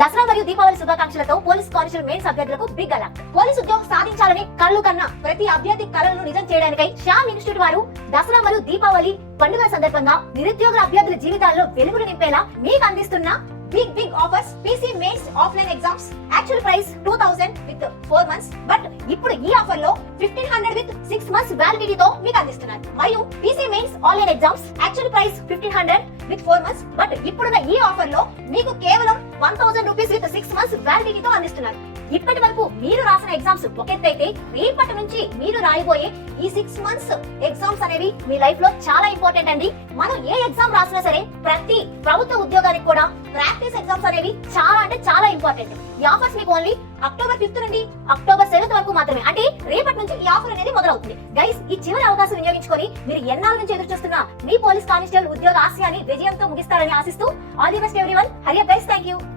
దసరా మరియు Deepavali శుభాకాంక్షలతో police constable mains అభ్యర్థులకు big alert. Police ఉద్యోగం సాధించాలని కళ్ళు కన్నా ప్రతి అభ్యర్థి కళలను నిజం చేయడానికై శ్యామ్ ఇన్స్టిట్యూట్ వారు దసరా మరియు దీపావళి పండుగ సందర్భంగా నిరుద్యోగ అభ్యర్థుల జీవితాల్లో వెలుగులు నింపేలా మీకు అందిస్తున్న big offers. PC mains offline exams actual price 2000 with 4 months, but ఇప్పుడు ఈ ఆఫర్ లో 1500 విత్ 6 మంత్స్ వ్యాలిడిటీతో మీకు అందిస్తున్నారు. మరియు PC mains online exams actual price 1500 with 4 months, but ఇప్పుడున్న ఈ ఆఫర్ లో మీకు కేవలం 1000 రూపీస్ విత్ 6 మంత్స్ వ్యాలిడిటీతో అందిస్తున్నారు. ఇప్పటి వరకు మీరు రాసిన ఎగ్జామ్స్ ఒకెత్తైతే రేపటి నుంచి మీరు రాయబోయే ఈ 6 మంత్స్ ఎగ్జామ్స్ అనేవి మీ లైఫ్ లో చాలా ఇంపార్టెంట్ అండి. మనం ఏ ఎగ్జామ్ రాసినా సరే ప్రతి ప్రభుత్వ ఉద్యోగానికి కూడా ప్రాక్టీస్ ఎగ్జామ్స్ అనేవి చాలా అంటే చాలా ఇంపార్టెంట్. ఈ ఆఫర్స్ మీకు ఓన్లీ అక్టోబర్ 5th నుండి అక్టోబర్ 7th వరకు మాత్రమే, అంటే రేపటి నుంచి ఈ ఆఫర్ అనేది మొదలవుతుంది. గైస్, ఈ చివరి అవకాశం వినియోగించుకొని మీరు ఎన్నాళ్ళ నుంచి ఎదురు చూస్తున్న మీ పోలీస్ కానిస్టేబుల్ ఉద్యోగ ఆశయాన్ని విజయంతో ముగిస్తారని ఆశిస్తూ all the best everyone. Hari up guys, thank you.